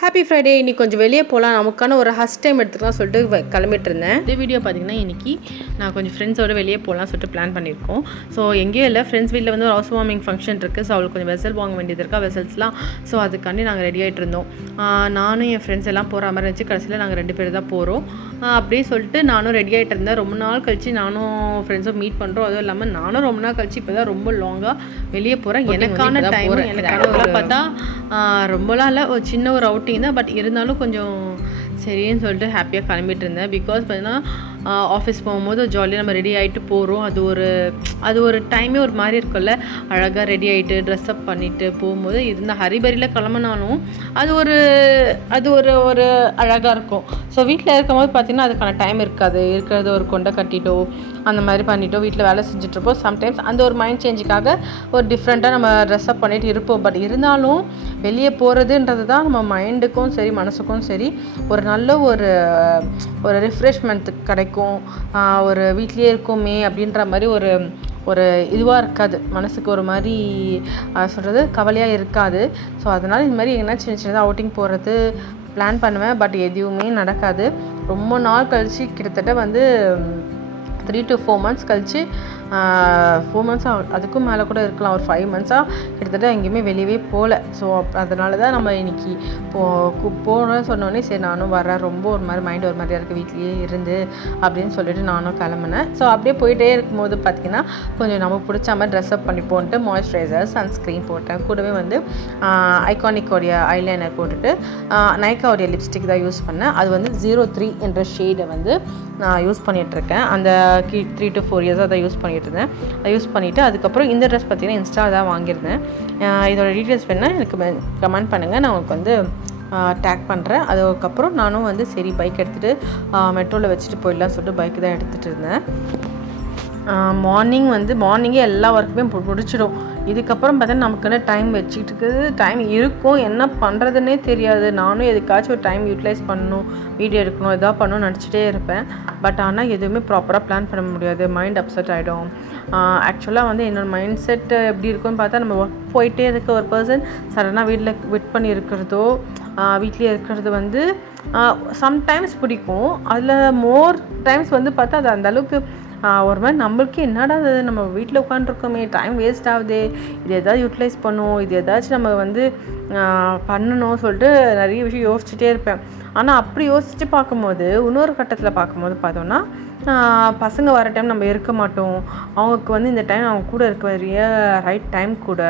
Happy Friday. இன்றைக்கி கொஞ்சம் வெளியே போகலாம், நமக்கான ஒரு ஹஸ்ட் டைம் எடுத்துக்கலாம் சொல்லிட்டு கிளம்பிட்டு இருந்தேன். இந்த வீடியோ பார்த்திங்கன்னா இன்றைக்கி நான் கொஞ்சம் ஃப்ரெண்ட்ஸோடு வெளியே போகலாம் சொல்லிட்டு பிளான் பண்ணியிருக்கோம். ஸோ எங்கேயும் இல்லை, ஃப்ரெண்ட்ஸ் வீட்டில் வந்து ஒரு ஹவுஸ் வார்மிங் ஃபங்க்ஷன் இருக்குது. ஸோ அவளுக்கு கொஞ்சம் வெசல் வாங்க வேண்டியது இருக்கா, வெசல்ஸ்லாம். ஸோ அதுக்காண்டி நாங்கள் ரெடி ஆகிட்டு இருந்தோம். நானும் என் ஃப்ரெண்ட்ஸ் எல்லாம் போகிற மாதிரி இருந்துச்சு. கடைசியில் நாங்கள் 2 பேர் தான் போகிறோம். அப்படியே சொல்லிட்டு நானும் ரெடி ஆகிட்டு இருந்தேன். ரொம்ப நாள் கழிச்சு நானும் ஃப்ரெண்ட்ஸும் மீட் பண்ணுறோம். அதுவும் இல்லாமல் நானும் ரொம்ப நாள் கழிச்சு இப்போ தான் ரொம்ப லாங்காக வெளியே போகிறேன். எனக்கான டைம், எனக்கான பார்த்தா ரொம்பலாம் இல்லை, ஒரு சின்ன ஒரு அவுட்டிங் தான். பட் இருந்தாலும் கொஞ்சம் சரின்னு சொல்லிட்டு ஹாப்பியாக கிளம்பிட்டு இருந்தேன். பிகாஸ் பார்த்தீங்கன்னா ஆஃபீஸ் போகும்போது ஜாலியாக நம்ம ரெடி ஆகிட்டு போகிறோம். அது ஒரு டைமே ஒரு மாதிரி இருக்கும்ல, அழகாக ரெடி ஆகிட்டு ட்ரெஸ்அப் பண்ணிவிட்டு போகும்போது இருந்த ஹரிபரியில் கிளம்பினாலும் அது ஒரு ஒரு அழகாக இருக்கும். ஸோ வீட்டில் இருக்கும்போது பார்த்திங்கன்னா அதுக்கான டைம் இருக்காது. இருக்கிறத ஒரு கொண்டை கட்டிட்டோ அந்த மாதிரி பண்ணிட்டோ வீட்டில் வேலை செஞ்சுட்ருப்போம். சம்டைம்ஸ் அந்த ஒரு மைண்ட் சேஞ்சுக்காக ஒரு டிஃப்ரெண்ட்டாக நம்ம ட்ரெஸ்அப் பண்ணிட்டு இருப்போம். பட் இருந்தாலும் வெளியே போகிறதுன்றது தான் நம்ம மைண்டுக்கும் சரி மனசுக்கும் சரி ஒரு நல்ல ஒரு ரிஃப்ரெஷ்மெண்ட் கிடைக்கும். ஒரு வீட்லேயே இருக்கோமே அப்படின்ற மாதிரி ஒரு இதுவாக இருக்காது, மனசுக்கு ஒரு மாதிரி சொல்கிறது கவலையாக இருக்காது. ஸோ அதனால் இந்த மாதிரி எங்கன்னா சின்ன சின்னதாக அவுட்டிங் போகிறது பிளான் பண்ணுவேன். பட் எதுவுமே நடக்காது. ரொம்ப நாள் கழித்து கிட்டத்தட்ட வந்து 3 to 4 months கழித்து 4 months அதுக்கும் மேலே கூட இருக்கலாம், ஒரு 5 months கிட்டத்தட்ட எங்கேயுமே வெளியவே போகல. ஸோ அதனால தான் நம்ம இன்றைக்கி போகணும்னு சொன்னோடனே சரி நானும் வரேன், ரொம்ப ஒரு மாதிரி மைண்ட் ஒரு மாதிரியாக இருக்குது வீட்லேயே இருந்து அப்படின்னு சொல்லிட்டு நானும் கிளம்புனேன். ஸோ அப்படியே போயிட்டே இருக்கும்போது பார்த்திங்கன்னா கொஞ்சம் நமக்கு பிடிச்ச மாதிரி ட்ரெஸ்அப் பண்ணி போட்டு மாய்ஸ்சரைசர், சன்ஸ்க்ரீன் போட்டேன். கூடவே வந்து ஐகானிக்கோடைய ஐலைனர் போட்டுட்டு நைக்காவுடைய லிப்ஸ்டிக் தான் யூஸ் பண்ணேன். அது வந்து 03 என்ற ஷேடை வந்து நான் யூஸ் பண்ணிகிட்ருக்கேன். அந்த 3 to 4 years அதை யூஸ் பண்ணிகிட்டு இருந்தேன். அதை யூஸ் பண்ணிவிட்டு அதுக்கப்புறம் இந்த ட்ரெஸ் பார்த்திங்கன்னா இன்ஸ்டா தான் வாங்கியிருந்தேன். இதோட டீட்டெயில்ஸ் வேணால் எனக்கு கமெண்ட் பண்ணுங்கள், நான் உங்களுக்கு வந்து டேக் பண்ணுறேன். அதுக்கப்புறம் நானும் வந்து சரி பைக் எடுத்துகிட்டு மெட்ரோவில் வச்சுட்டு போயிடலாம் சொல்லிட்டு பைக்கு தான் எடுத்துகிட்டு இருந்தேன். மார்னிங்கே எல்லா ஒர்க்குமே முடிச்சிடும். இதுக்கப்புறம் பார்த்தா நமக்குன்னு டைம் வச்சுக்கிட்டு டைம் இருக்கும், என்ன பண்ணுறதுன்னே தெரியாது. நானும் எதுக்காச்சும் ஒரு டைம் யூட்டிலைஸ் பண்ணணும், வீடியோ எடுக்கணும், எதாவது பண்ணணும்னு நினச்சிட்டே இருப்பேன். பட் ஆனால் எதுவுமே ப்ராப்பராக பிளான் பண்ண முடியாது, மைண்ட் அப்செட் ஆகிடும். ஆக்சுவலாக வந்து என்னோடய மைண்ட் செட் எப்படி இருக்குன்னு பார்த்தா, நம்ம ஒர்க் போயிட்டே இருக்க ஒரு பர்சன் சடனாக வீட்டில் குவிட் பண்ணி இருக்கிறதோ வீட்லேயே இருக்கிறது வந்து சம்டைம்ஸ் பிடிக்கும். அதில் மோர் டைம்ஸ் வந்து பார்த்தா அது அந்தளவுக்கு ஒரு மாதிரி நம்மளுக்கே என்னடா அது, நம்ம வீட்டில் உட்காந்துருக்கோமே, டைம் வேஸ்ட் ஆகுதே, இது எதாவது யூட்டிலைஸ் பண்ணுவோம், இது ஏதாச்சும் நம்ம வந்து பண்ணணும் சொல்லிட்டு நிறைய விஷயம் யோசிச்சுட்டே இருப்பேன். ஆனால் அப்படி யோசிச்சுட்டு பார்க்கும்போது இன்னொரு கட்டத்தில் பார்க்கும்போது பார்த்தோன்னா பசங்க வர டைம் நம்ம இருக்க மாட்டோம். அவங்களுக்கு வந்து இந்த டைம் அவங்க கூட இருக்க வரைய ரைட் டைம் கூட.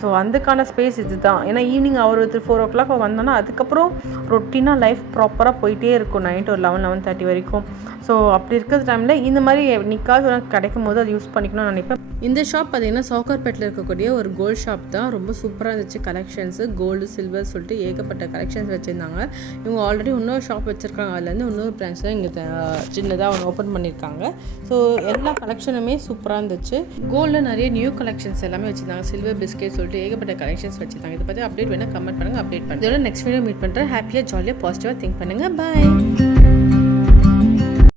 ஸோ அதுக்கான ஸ்பேஸ் இது தான். ஏன்னா ஈவினிங் அவர் 4 o'clock வந்தோன்னா அதுக்கப்புறம் ரொட்டீனாக லைஃப் ப்ராப்பராக போயிட்டே இருக்கும், நைட் ஒரு 11-11:30 வரைக்கும். ஸோ அப்படி இருக்கிற டைமில் இந்த மாதிரி நிற்காது கிடைக்கும் போது அதை யூஸ் பண்ணிக்கணும்னு நினைப்பேன். இந்த ஷாப் பார்த்திங்கன்னா சவுகார்பேட்டில் இருக்கக்கூடிய ஒரு கோல்டு ஷாப் தான். ரொம்ப சூப்பராக இருந்துச்சு கலெக்ஷன்ஸு, கோல்டு சில்வர் சொல்லிட்டு ஏகப்பட்ட கலெக்ஷன்ஸ் வச்சுருந்தாங்க. இவங்க ஆல்ரெடி இன்னொரு ஷாப் வச்சுருக்காங்க, அதுலேருந்து இன்னொரு பிரான்ச் தான் இங்கே சின்னதாக ஒன்று ஓப்பன் பண்ணியிருக்காங்க. ஸோ எல்லா கலெக்ஷனுமே சூப்பராக இருந்துச்சு. கோல்டில் நிறைய நியூ கலெக்ஷன்ஸ் எல்லாமே வச்சுருந்தாங்க, சில்வர் பிஸ்கெட் சொல்லிட்டு ஏகப்பட்ட கலெக்ஷன்ஸ் வச்சுருந்தாங்க. இதை பற்றி அப்டேட் வேணால் கமெண்ட் பண்ணுங்கள், அப்டேட் பண்ணுங்கள். இதோட நெக்ஸ்ட் வீடியோ மீட் பண்ணுறேன். ஹாப்பியாக ஜாலியாக பாசிட்டிவாக திங்க் பண்ணுங்கள். பாய்.